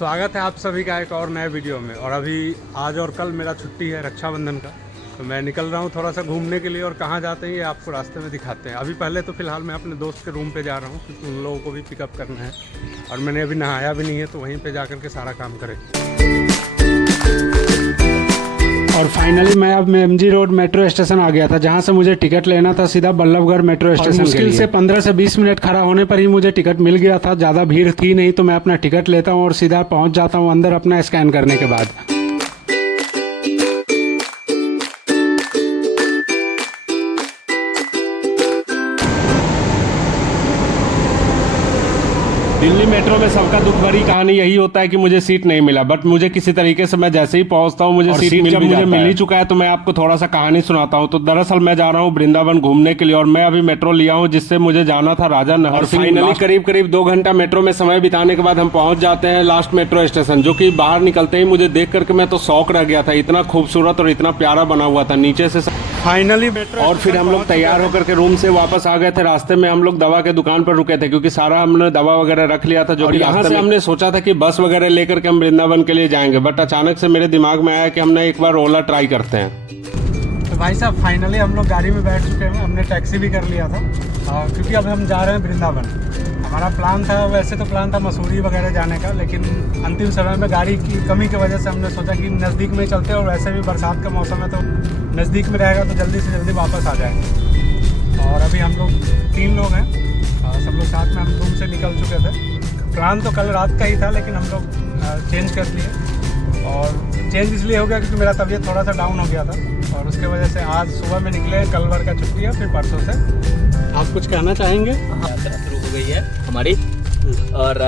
स्वागत है आप सभी का एक और नए वीडियो में। और अभी आज और कल मेरा छुट्टी है रक्षाबंधन का, तो मैं निकल रहा हूँ थोड़ा सा घूमने के लिए। और कहाँ जाते हैं ये आपको रास्ते में दिखाते हैं। अभी पहले तो फ़िलहाल मैं अपने दोस्त के रूम पे जा रहा हूँ क्योंकि उन लोगों को भी पिकअप करना है और मैंने अभी नहाया भी नहीं है, तो वहीं पर जा कर के सारा काम करें। और फाइनली मैं अब एमजी रोड मेट्रो स्टेशन आ गया था, जहां से मुझे टिकट लेना था सीधा बल्लभगढ़ मेट्रो स्टेशन। मुश्किल से 15 से 20 मिनट खड़ा होने पर ही मुझे टिकट मिल गया था। ज़्यादा भीड़ थी नहीं, तो मैं अपना टिकट लेता हूं और सीधा पहुंच जाता हूं अंदर अपना स्कैन करने के बाद। दिल्ली मेट्रो में सबका दुख भरी कहानी यही होता है कि मुझे सीट नहीं मिला, बट मुझे किसी तरीके से मैं जैसे ही पहुंचता हूं मुझे सीट मिल ही चुका है। तो मैं आपको थोड़ा सा कहानी सुनाता हूं। तो दरअसल मैं जा रहा हूं वृंदावन घूमने के लिए और मैं अभी मेट्रो लिया हूं जिससे मुझे जाना था राजा नहर सिंह। फाइनली करीब 2 घंटा मेट्रो में समय बिताने के बाद हम पहुंच जाते हैं लास्ट मेट्रो स्टेशन, जो कि बाहर निकलते ही मुझे देख करके मैं तो शौक रह गया था। इतना खूबसूरत और इतना प्यारा बना हुआ था नीचे से फाइनली मेट्रो। और फिर हम लोग तैयार होकर के रूम से वापस आ गए थे। रास्ते में हम लोग दवा के दुकान पर रुके थे क्योंकि सारा हमने दवा वगैरह रख लिया था, जो कि यहाँ से हमने सोचा था कि बस वगैरह लेकर के हम वृंदावन के लिए जाएंगे। बट अचानक से मेरे दिमाग में आया कि हमने एक बार ओला ट्राई करते हैं। तो भाई साहब फाइनली हम लोग गाड़ी में बैठ चुके हैं। हमने टैक्सी भी कर लिया था क्योंकि अब हम जा रहे हैं वृंदावन। हमारा प्लान था, वैसे तो प्लान था मसूरी वगैरह जाने का, लेकिन अंतिम समय में गाड़ी की कमी की वजह से हमने सोचा कि नज़दीक में ही चलते हैं। और वैसे भी बरसात का मौसम है तो नज़दीक में रहेगा तो जल्दी से जल्दी वापस आ जाएंगे। और अभी हम लोग 3 लोग हैं, सब लोग साथ में हम रूम से निकल चुके थे। प्लान तो कल रात का ही था, लेकिन हम लोग चेंज कर लिए। और चेंज इसलिए हो गया क्योंकि मेरा तबीयत थोड़ा सा डाउन हो गया था और उसके वजह से आज सुबह में निकले। कल भर का छुट्टी है, फिर परसों से। आप कुछ कहना चाहेंगे? यात्रा शुरू हो गई है हमारी और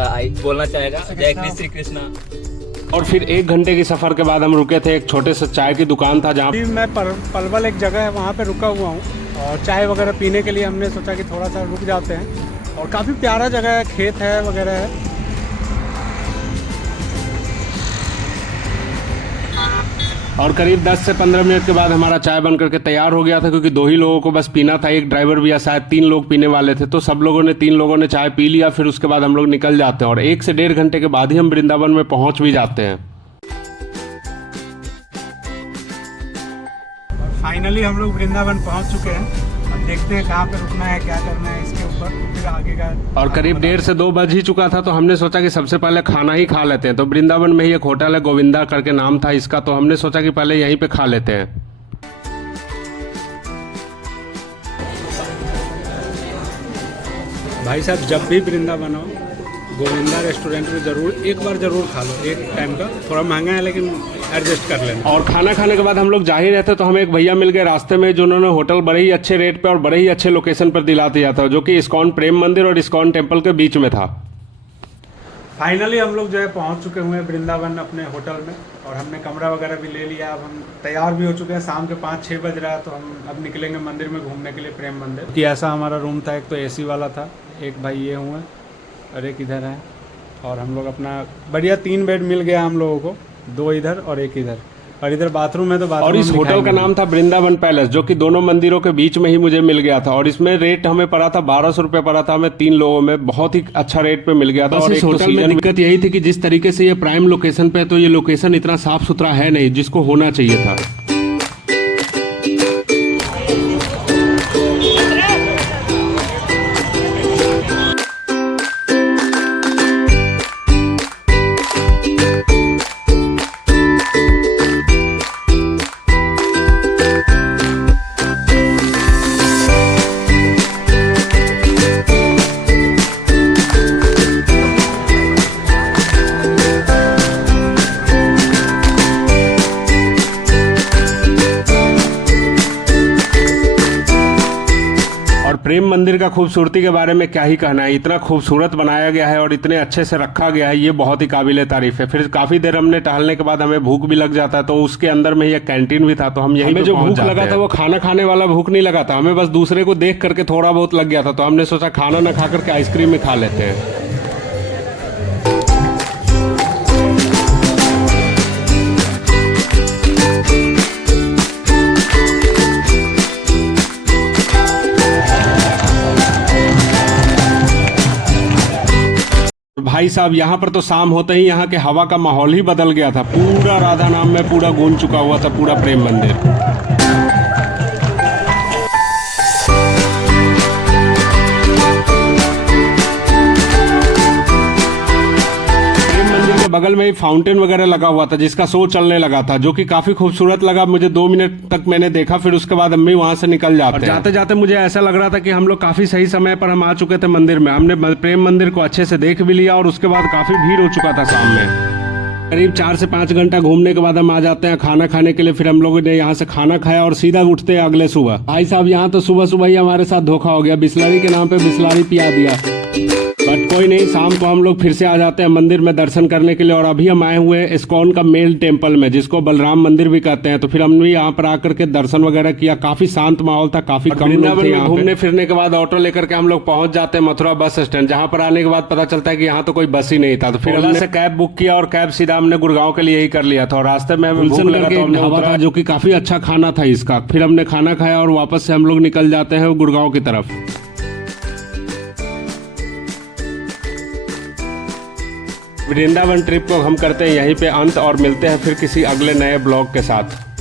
बोलना चाहेगा जय श्री कृष्णा। और फिर 1 घंटे की सफ़र के बाद हम रुके थे एक छोटे से चाय की दुकान था, जहाँ मैं पलवल एक जगह है वहाँ पे रुका हुआ हूँ। और चाय वगैरह पीने के लिए हमने सोचा कि थोड़ा सा रुक जाते हैं। और काफ़ी प्यारा जगह है, खेत है वगैरह है। और करीब 10 से 15 मिनट के बाद हमारा चाय बन करके तैयार हो गया था, क्योंकि 2 ही लोगों को बस पीना था। एक ड्राइवर भी, या शायद 3 लोग पीने वाले थे। तो सब लोगों ने 3 लोगों ने चाय पी लिया। फिर उसके बाद हम लोग निकल जाते हैं और 1 से 1.5 घंटे के बाद ही हम वृंदावन में पहुंच भी जाते हैं। फाइनली हम लोग वृंदावन पहुंच चुके हैं। अब देखते हैं कहाँ पे रुकना है, क्या करना है इसके ऊपर, फिर आगे का। और करीब 1:30 से 2 बज ही चुका था, तो हमने सोचा कि सबसे पहले खाना ही खा लेते हैं। तो वृंदावन में ही एक होटल है, गोविंदा करके नाम था इसका, तो हमने सोचा कि पहले यहीं पे खा लेते हैं। भाई साहब जब भी वृंदावन हो गोविंदा रेस्टोरेंट में एक बार जरूर खा लो। एक टाइम का थोड़ा महंगा है लेकिन एडजस्ट कर लेना। और खाना खाने के बाद हम लोग जा ही रहते, तो हमें एक भैया मिल गए रास्ते में, जिन्होंने होटल बड़े ही अच्छे रेट पे और बड़े ही अच्छे लोकेशन पर दिला दिया था, जो कि इस्कॉन प्रेम मंदिर और इस्कॉन टेम्पल के बीच में था। फाइनली हम लोग जो है पहुंच चुके हुए हैं वृंदावन अपने होटल में। और हमने कमरा वगैरह भी ले लिया। अब हम तैयार भी हो चुके हैं। शाम के 5-6 बज रहा है, तो हम अब निकलेंगे मंदिर में घूमने के लिए, प्रेम मंदिर। कि ऐसा हमारा रूम था। एक तो AC वाला था, एक भाई ये हुए और एक इधर है। और हम लोग अपना बढ़िया 3 बेड मिल गया हम लोगों को, 2 इधर और 1 इधर। और इधर बाथरूम है, तो बाथरूम। और इस होटल का नाम था वृंदावन पैलेस, जो कि दोनों मंदिरों के बीच में ही मुझे मिल गया था। और इसमें रेट हमें पड़ा था 1200 रुपये पड़ा था हमें 3 लोगों में। बहुत ही अच्छा रेट पे मिल गया था। और इस होटल में दिक्कत यही थी कि जिस तरीके से ये प्राइम लोकेशन पे है, तो ये लोकेशन इतना साफ सुथरा है नहीं जिसको होना चाहिए था। प्रेम मंदिर का खूबसूरती के बारे में क्या ही कहना है। इतना खूबसूरत बनाया गया है और इतने अच्छे से रखा गया है, ये बहुत ही काबिले तारीफ है। फिर काफी देर हमने टहलने के बाद हमें भूख भी लग जाता है, तो उसके अंदर में ही एक कैंटीन भी था। तो हम यहीं पे जो भूख लगा था वो खाना खाने वाला भूख नहीं लगा था, हमें बस दूसरे को देख करके थोड़ा बहुत लग गया था। तो हमने सोचा खाना न खा करके आइसक्रीम में खा लेते हैं। भाई साहब यहाँ पर तो शाम होते ही यहाँ के हवा का माहौल ही बदल गया था। पूरा राधा नाम में पूरा गूंज चुका हुआ था पूरा प्रेम मंदिर। बगल में ही फाउंटेन वगैरह लगा हुआ था जिसका शो चलने लगा था, जो कि काफी खूबसूरत लगा मुझे। 2 मिनट तक मैंने देखा, फिर उसके बाद अम्मी वहां से निकल जाते हैं। जाते जाते मुझे ऐसा लग रहा था कि हम लोग काफी सही समय पर हम आ चुके थे मंदिर में। हमने प्रेम मंदिर को अच्छे से देख भी लिया और उसके बाद काफी भीड़ हो चुका था शाम में। करीब 4 से 5 घंटा घूमने के बाद हम आ जाते हैं खाना खाने के लिए। फिर हम लोगों ने यहाँ से खाना खाया और सीधा उठते हैं अगले सुबह। भाई साहब यहाँ तो सुबह सुबह ही हमारे साथ धोखा हो गया, बिस्लरी के नाम पे बिस्लरी पिया दिया। बट कोई नहीं, शाम को हम लोग फिर से आ जाते हैं मंदिर में दर्शन करने के लिए। और अभी हम आए हुए हैं इस्कॉन का मेल टेम्पल में, जिसको बलराम मंदिर भी कहते हैं। तो फिर हमने यहाँ पर आकर के दर्शन वगैरह किया। काफी शांत माहौल था, काफी कम लोग थे यहाँ। घूमने फिरने के बाद ऑटो लेकर के हम लोग पहुंच जाते हैं मथुरा बस स्टैंड, जहाँ पर आने के बाद पता चलता है कि यहाँ तो कोई बस ही नहीं था। तो फिर हमने कैब बुक किया और कैब सीधा हमने गुड़गांव के लिए ही कर लिया था। और रास्ते में ढाबा था जो कि काफी अच्छा खाना था इसका। फिर हमने खाना खाया और वापस से हम लोग निकल जाते हैं गुड़गांव की तरफ। वृंदावन ट्रिप को हम करते हैं यहीं पे अंत और मिलते हैं फिर किसी अगले नए ब्लॉग के साथ।